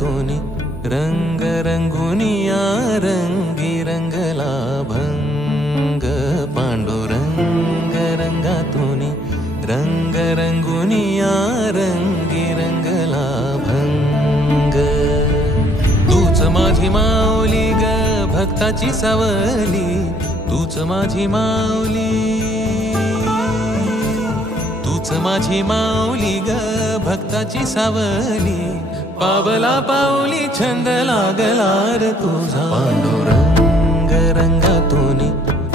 रंगातूनी रंग रंगुनिया रंगी रंगला भंग पांडुरंग रंगातूनी रंग रंगुनिया रंगी रंगला भंग तूच माझी माऊली ग भक्ताची सावली तूच माझी माऊली तूच माझी माऊली ग भक्ताची सावली पावला पाऊली छंद लागला रे तुझा पांडुरंग रंगातूनी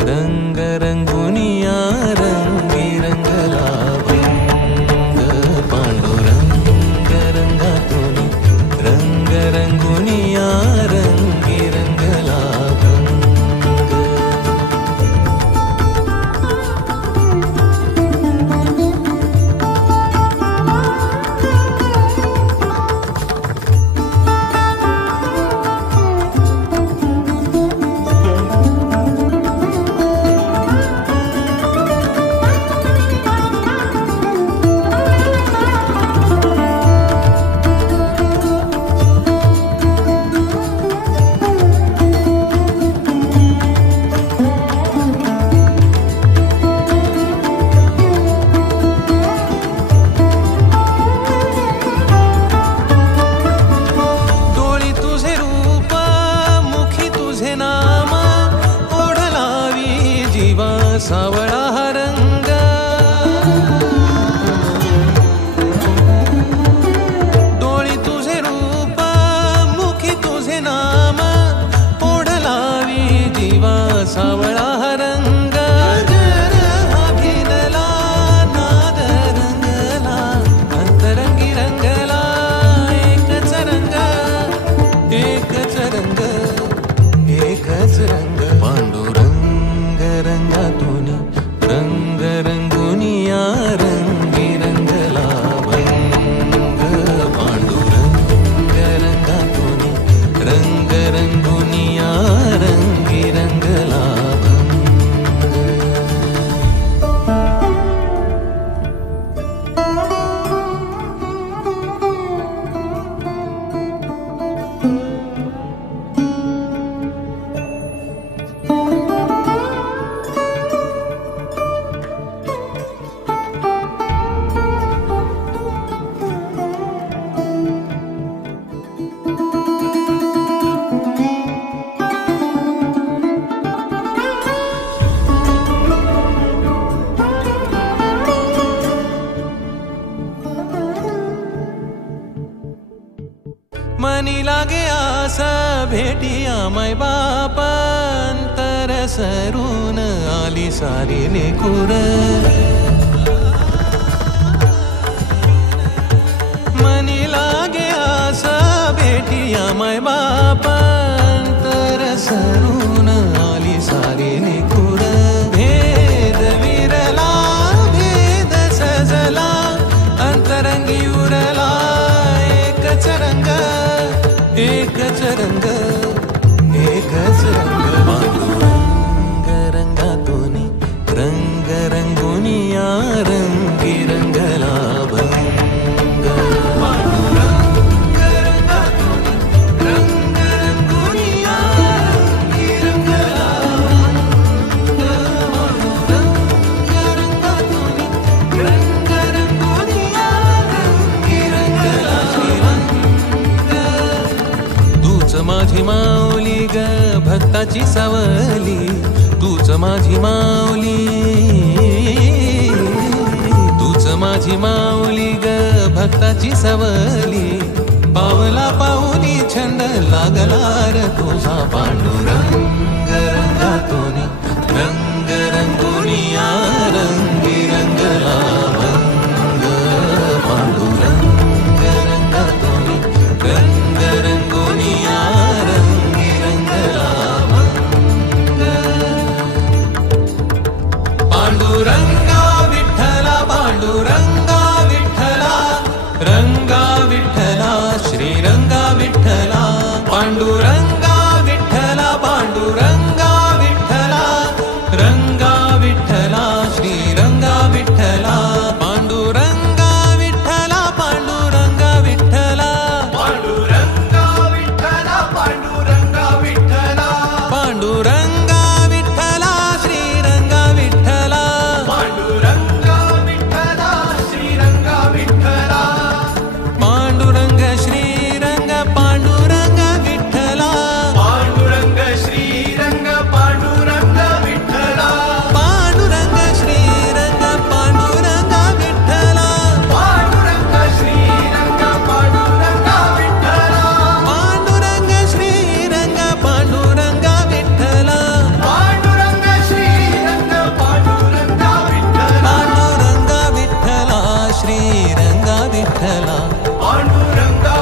रंग रंगुनिया रंगी रंगला भंग पांडुरंग रंगातूनी रंग रंगुनिया रंगी रंगला सावळा हा रंग डोळी तुझे रूप मुखी तुझे नाम ओढ लावी जीवा सावळा हा रंग अभिनला नाद रंगला अंतरंगी रंगला एकच रंग एकच रंग एकच रंग पांडुरंग रंगातूनी रंग रंगुनिया रंगी रंगला भंग पांडुरंग रंगातूनी रंग रंगुनिया रंगी रंगला मनी लागे आस भेटिया मै बाप अंतर सरून आली सारी लेकुर मनी लागे आस भेटिया मै बाप अंतर सरून आली सारी लेकुर भेद विरला भेद सजला अंतरंगी उरला एकच रंग एकच रंग एकच रंग पांडुरंग रंगातूनी रंग रंगुनिया रंगी रंगला भंग पांडुरंग रंगातूनी रंग रंगुनिया रंगी रंगला भंग पांडुरंग रंगातूनी रंग रंगुनिया रंगी रंगला तूच माझी माऊली ग भक्ताची सावली तूच माझी माऊली तूच माझी माऊली ग भक्ताची सावली पावला पाऊली छंद लागला रे तुझा पांडुरंग रंगातूनी रंग रंगुनिया रंगी रंगला भंग पांडुरंग रंगातूनी रंग रंगुनिया रंगी रंगला भंग पांडुरंगा विठ्ठला पांडुरंगा विठ्ठला रंगा विठ्ठला श्रीरंगा विठ्ठला पांडुरंगा विठ्ठला पांडुरंगा विठ्ठला विठ्ठला पांडुरंगा